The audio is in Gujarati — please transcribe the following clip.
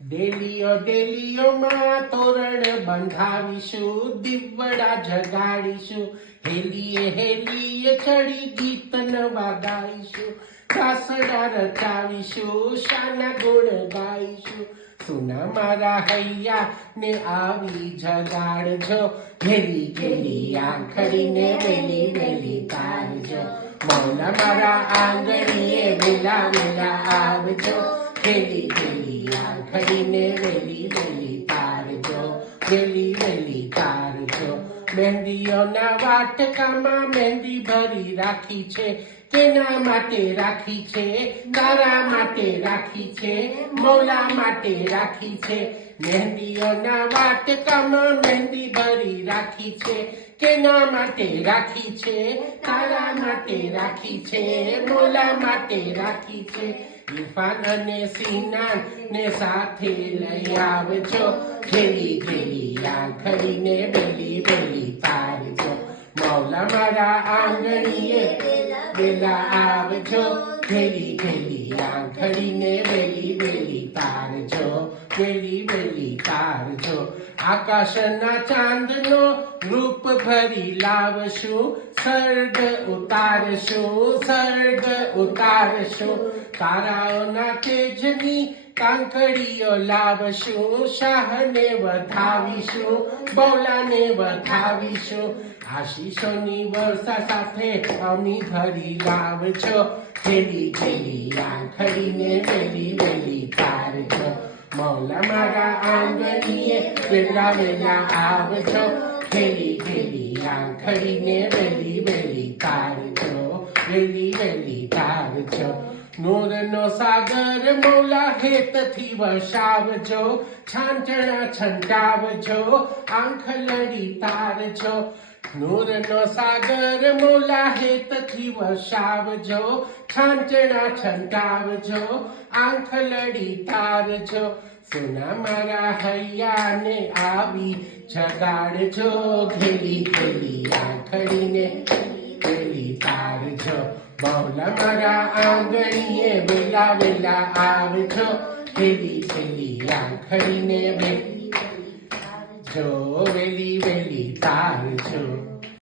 ડેલીઓમાં તોરણ બંધાવીશું, દીવડા જગાડીશું, હેલીએ ચડી ગીત નવા ગાઈશું, કાસડા રચાવીશું, શાના ગુણ ગાઈશું. સુના મારા હૈયા ને આવી જગાડજો, ઘેરી ઘેરી આંખડીને વેલી વેલી તારજો. મૌલા મારા આંગણીએ વેલા વેલા આવજો, ઘેરી ઘેરી આંખડીને વેલી વેલી તારજો, વેલી વેલી તારજો. મહેંદીઓના વાટકામાં મહેંદી ભરી રાખી છે, કેના માટે રાખી છે? તારા માટે રાખી છે, મૌલા માટે રાખી છે. મહેંદીઓના વાટકામાં મહેંદી ભરી રાખી છે, કેના માટે રાખી છે? તારા માટે રાખી છે, મૌલા માટે રાખી છે. ઇરફાન અને સિનાન ને સાથે લઈ આવજો, ઘેરી ઘેરી આંખડીને વેલી વેલી તારજો. મૌલા મારા આંગણીએ વેલા આવજો, ઘેરી ઘેરી આંખડીને વેલી વેલી તારજો, વેલી વેલી તારજો. આકાશના ચાંદનો રૂપ ભરી લાવશું, સર્ગ ઉતારશું, સર્ગ ઉતારશું. તારાઓના તેજની કાંકડીઓ લાવશું, શાહને વધાવીશું, બૌલાને વધાવીશું. આશીષોની વર્ષા સાથે અમી ભરી લાવજો, ઘેરી ઘેરી આંખડીને વેલી વેલી તારજો. મૌલા મારા આંગણીએ વેલા વેલા આવજો, ઘેરી ઘેરી આંખડીને વેલી વેલી તારજો, વેલી વેલી તારજો. નૂરનો સાગર મૌલા હેતથી વસાવજો, છાંચણા છંટાવજો, આંખ લડી તારજો. નૂરનો સાગર મૌલા હેતથી વસાવજો, છાંચણા છંટાવજો, આંખ લડી તારજો. સુના મારા હૈયાને આવી જગાડજો, ઘેરી ઘેરી આંખડીને વેલી તારજો. મૌલા મારા આંગણીએ વેલા વેલા આવજો, ઘેરી ઘેરી આંખડીને વેલી વેલી તારજો.